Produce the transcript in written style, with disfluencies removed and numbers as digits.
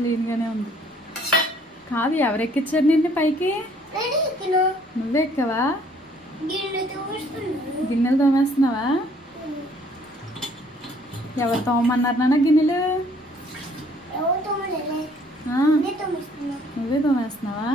క్లీన్గానే ఉంది. కాదు, ఎవరు ఎక్కించారు నిన్ను పైకి? నువ్వే ఎక్కవా? గిన్నెలు తోమేస్తున్నావా? ఎవరు తోమన్నారు నాన్న గిన్నెలు? నువ్వే తోమేస్తున్నావా?